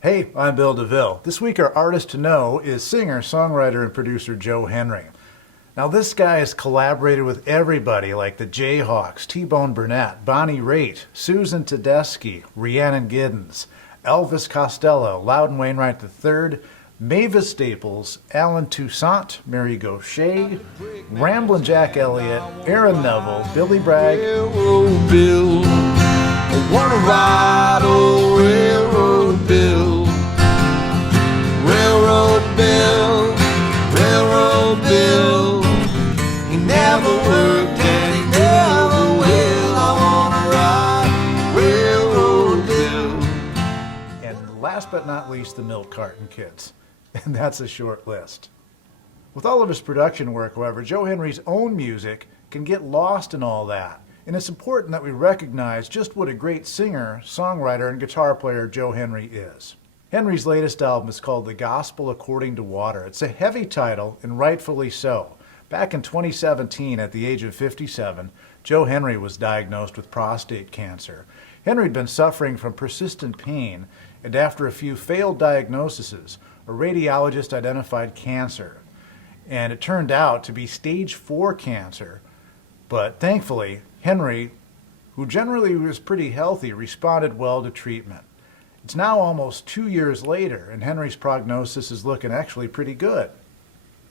Hey, I'm Bill DeVille. This week our artist to know is singer, songwriter, and producer Joe Henry. Now this guy has collaborated with everybody like the Jayhawks, T-Bone Burnett, Bonnie Raitt, Susan Tedeschi, Rhiannon Giddens, Elvis Costello, Loudon Wainwright III, Mavis Staples, Alan Toussaint, Mary Gauthier, Ramblin' Jack Elliott, Aaron Neville, Billy Bragg. Railroad Bill, I wanna ride old Railroad Bill. Railroad Bill, Railroad Bill. He never worked and he never will. I wanna ride Railroad Bill. And last but not least, the Milk Carton Kids. And that's a short list. With all of his production work, however, Joe Henry's own music can get lost in all that. And it's important that we recognize just what a great singer, songwriter, and guitar player Joe Henry is. Henry's latest album is called The Gospel According to Water. It's a heavy title, and rightfully so. Back in 2017, at the age of 57, Joe Henry was diagnosed with prostate cancer. Henry had been suffering from persistent pain, and after a few failed diagnoses, a radiologist identified cancer. And it turned out to be stage 4 cancer. But thankfully, Henry, who generally was pretty healthy, responded well to treatment. It's now almost 2 years later, and Henry's prognosis is looking actually pretty good.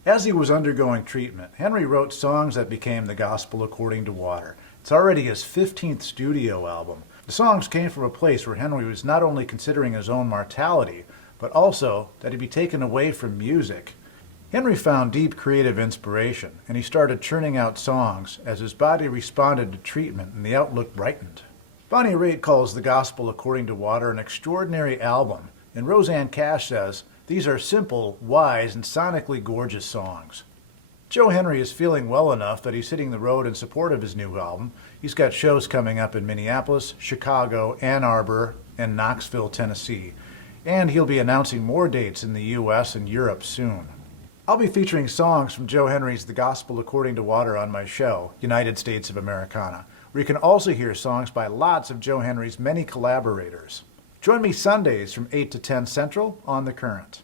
As he was undergoing treatment, Henry wrote songs that became The Gospel According to Water. It's already his 15th studio album. The songs came from a place where Henry was not only considering his own mortality, but also that he'd be taken away from music. Henry found deep creative inspiration, and he started churning out songs as his body responded to treatment and the outlook brightened. Bonnie Raitt calls The Gospel According to Water an extraordinary album, and Roseanne Cash says, "These are simple, wise, and sonically gorgeous songs." Joe Henry is feeling well enough that he's hitting the road in support of his new album. He's got shows coming up in Minneapolis, Chicago, Ann Arbor, and Knoxville, Tennessee. And he'll be announcing more dates in the US and Europe soon. I'll be featuring songs from Joe Henry's The Gospel According to Water on my show, United States of Americana, where you can also hear songs by lots of Joe Henry's many collaborators. Join me Sundays from 8 to 10 Central on The Current.